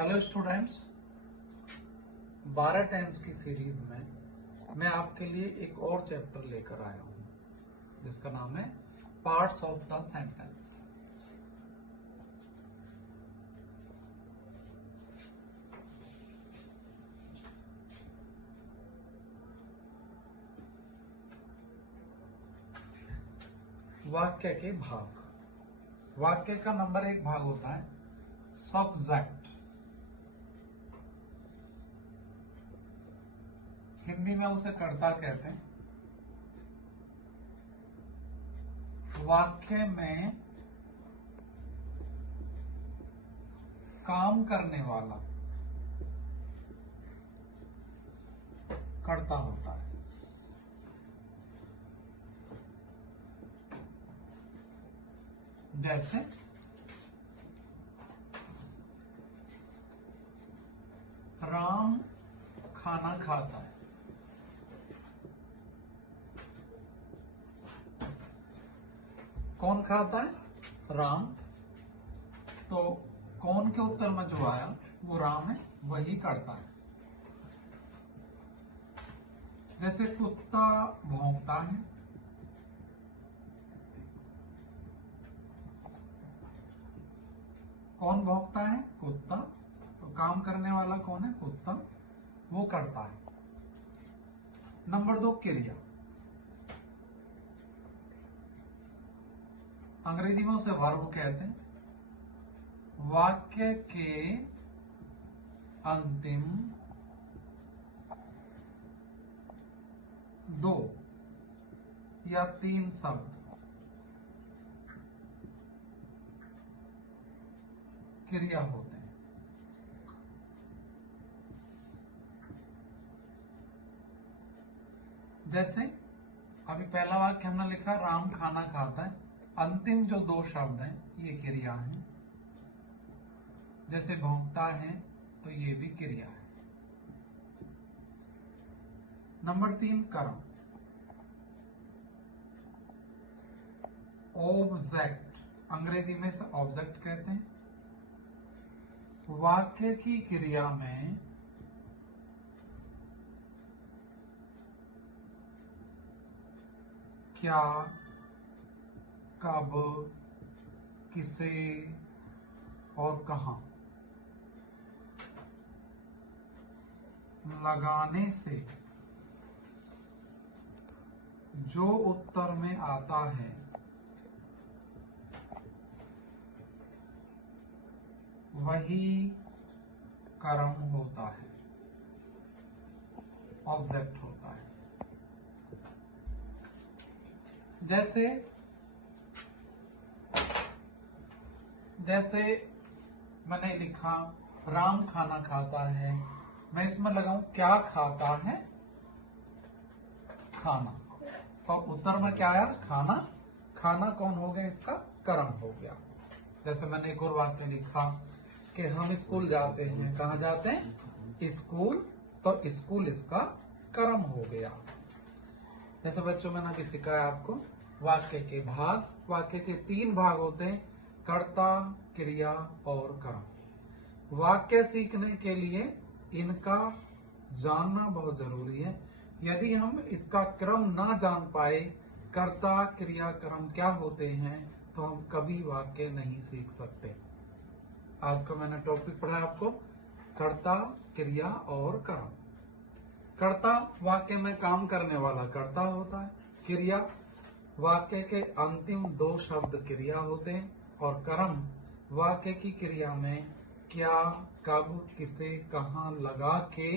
Hello students, 12 tense की series में मैं आपके लिए एक और चैप्टर लेकर आया हूं जिसका नाम है पार्ट्स ऑफ द सेंटेंस। वाक्य के भाग। वाक्य का नंबर 1 भाग होता है सब्जेक्ट। हिंदी में उसे कर्ता कहते हैं। वाक्य में काम करने वाला कर्ता होता है। जैसे राम खाना खाता है। कौन खाता है? राम। तो कौन के उत्तर में जो आया वो राम है, वही करता है। जैसे कुत्ता भौंकता है। कौन भौंकता है? कुत्ता। तो काम करने वाला कौन है? कुत्ता, वो करता है। नंबर 2 क्रिया। अंग्रेजी में उसे वर्ब कहते हैं। वाक्य के अंतिम 2 या 3 शब्द क्रिया होते हैं। जैसे अभी पहला वाक्य हमने लिखा राम खाना खाता है। अंतिम जो 2 शब्द हैं ये क्रिया है। जैसे भौंकता है तो ये भी क्रिया है। नंबर 3 कर्म। ऑब्जेक्ट, अंग्रेजी में से ऑब्जेक्ट कहते हैं। वाक्य की क्रिया में क्या, कब, किसे और कहां लगाने से जो उत्तर में आता है वही कर्म होता है, ऑब्जेक्ट होता है। जैसे मैंने लिखा राम खाना खाता है। मैं इसमें लगाऊं क्या खाता है? खाना। तो उत्तर में क्या आया? खाना। खाना कौन हो गया? इसका कर्म हो गया। जैसे मैंने एक और वाक्य लिखा कि हम स्कूल जाते हैं। कहाँ जाते हैं? स्कूल। तो स्कूल इसका कर्म हो गया। जैसे बच्चों मैंने अभी सिखाया आपको वाक्य के भाग। वाक्य के 3 भाग होते हैं, कर्ता, क्रिया और कर्म। वाक्य सीखने के लिए इनका जानना बहुत जरूरी है। यदि हम इसका क्रम ना जान पाए, कर्ता, क्रिया, कर्म क्या होते हैं, तो हम कभी वाक्य नहीं सीख सकते। आज का मैंने टॉपिक पढ़ा आपको कर्ता, क्रिया और कर्म। कर्ता वाक्य में काम करने वाला कर्ता होता है। क्रिया वाक्य के अंतिम 2 शब्द क्रिया होते हैं। और कर्म वाक्य की क्रिया में क्या, कब, किसे, कहां लगा के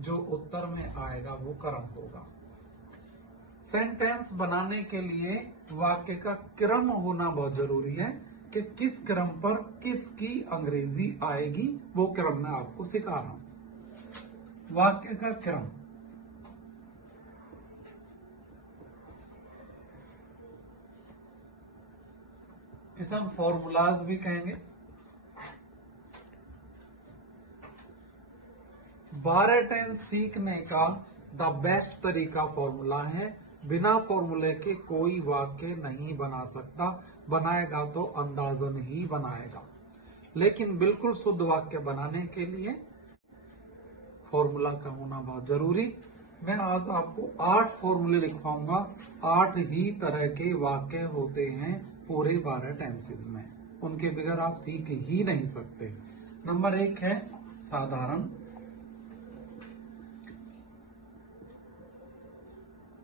जो उत्तर में आएगा वो कर्म होगा। सेंटेंस बनाने के लिए वाक्य का क्रम होना बहुत जरूरी है कि किस क्रम पर किसकी अंग्रेजी आएगी, वो क्रम मैं आपको सिखा रहा हूं। वाक्य का क्रम। इसे हम फॉर्मूलाज भी कहेंगे। 12 टेंस सीखने का द बेस्ट तरीका फॉर्मूला है। बिना फॉर्मूले के कोई वाक्य नहीं बना सकता, बनाएगा तो अंदाजन ही बनाएगा। लेकिन बिल्कुल शुद्ध वाक्य बनाने के लिए फॉर्मूला का होना बहुत जरूरी। मैं आज आपको 8 फॉर्मूले लिखवाऊंगा। 8 ही तरह के वाक्य होते हैं पूरे 12 टेंसेस में, उनके बगैर आप सीख ही नहीं सकते। नंबर 1 है साधारण,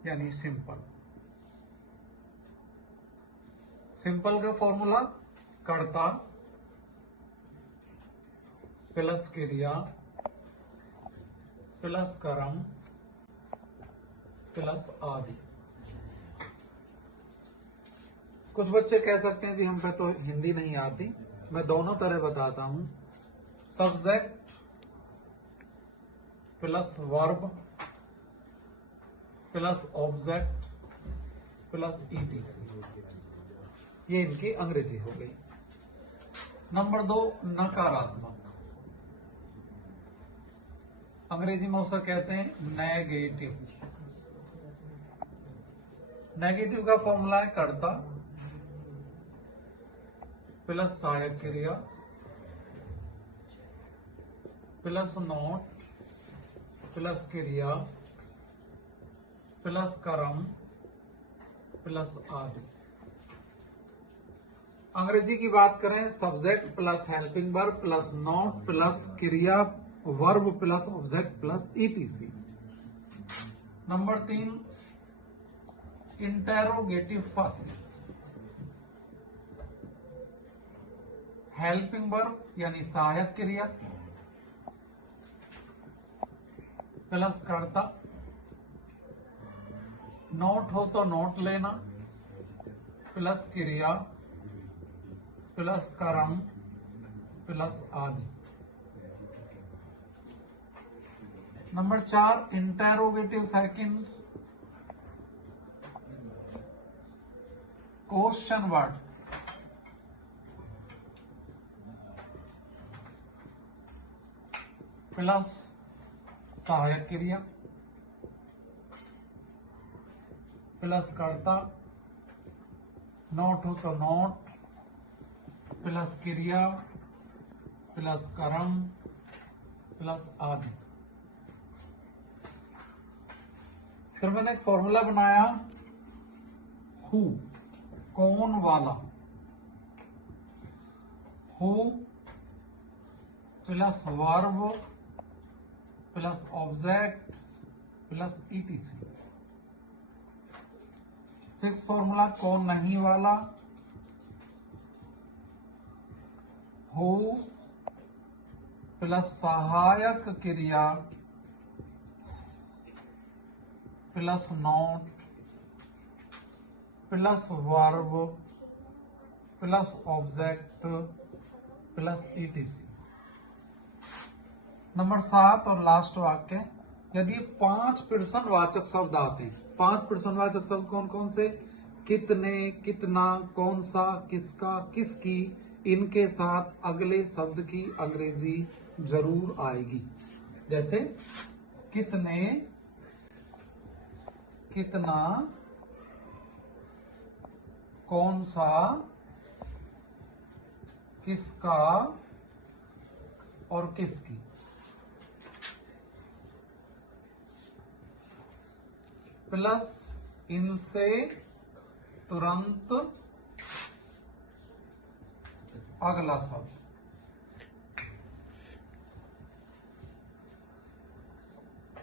यानी सिंपल। सिंपल का फॉर्मूला कर्ता प्लस क्रिया प्लस कर्म प्लस आदि। कुछ बच्चे कह सकते हैं जी हम पे तो हिंदी नहीं आती, मैं दोनों तरह बताता हूं। Subject plus verb plus object plus etc, ये इनकी अंग्रेजी हो गई। नंबर 2 नकारात्मक, अंग्रेजी में उसे कहते हैं नेगेटिव। नेगेटिव का फॉर्मूला है कर्ता प्लस सहायक क्रिया प्लस नोट प्लस क्रिया प्लस कर्म प्लस आदि। अंग्रेजी की बात करें, subject plus helping verb plus not plus क्रिया verb plus object plus etc. Number 3 interrogative first, helping verb यानी सहायक क्रिया प्लस कर्ता, नोट हो तो नोट लेना प्लस क्रिया प्लस कर्म प्लस आदि। Number 4 interrogative second, question word plus सहायक क्रिया प्लस कर्ता, नोट हो तो नोट प्लस क्रिया प्लस कर्म प्लस आदि। फिर मैंने एक फॉर्मूला बनाया, हु कौन वाला, who plus verb plus object plus etc. 6 formula कौन नहीं वाला, हु प्लस सहायक क्रिया plus not plus verb plus object plus etc. Number 7 और लास्ट वाक्य, यदि 5 प्रश्नवाचक शब्द आते हैं, 5 प्रश्नवाचक शब्द कौन कौन से, कितने, कितना, कौन सा, किसका, किसकी, इनके साथ अगले शब्द की अंग्रेजी जरूर आएगी। जैसे कितने, कितना, कौन सा, किसका और किसकी। प्लस इनसे तुरंत अगला शब्द,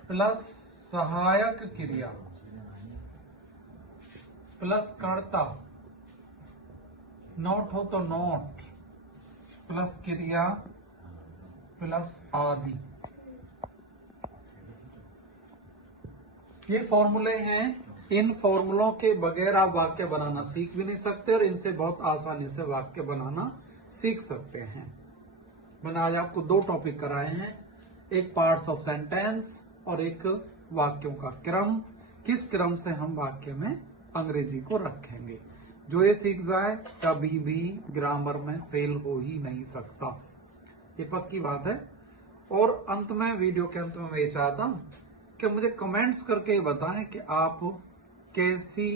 प्लस सहायक क्रिया प्लस कर्ता, नोट हो तो नोट प्लस क्रिया प्लस आदि। ये फॉर्मूले हैं, इन फॉर्मूलों के बगैर आप वाक्य बनाना सीख भी नहीं सकते और इनसे बहुत आसानी से वाक्य बनाना सीख सकते हैं। मैंने आज आपको 2 टॉपिक कराए हैं, एक पार्ट्स ऑफ सेंटेंस और एक वाक्यों का क्रम, किस क्रम से हम वाक्य में अंग्रेजी को रखेंगे। जो ये सीख जाए कभी भी ग्रामर में फेल हो ही नहीं सकता, ये पक्की बात है। और अंत में, वीडियो के अंत में मैं ये चाहता हूं कि मुझे कमेंट्स करके बताएं कि आप कैसी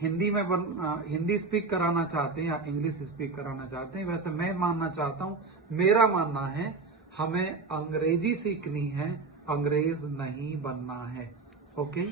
हिंदी स्पीक कराना चाहते हैं या इंग्लिश स्पीक कराना चाहते हैं। वैसे मैं मानना चाहता हूं, मेरा मानना है हमें अंग्रेजी सीखनी है, अंग्रेज नहीं बनना है। ओके।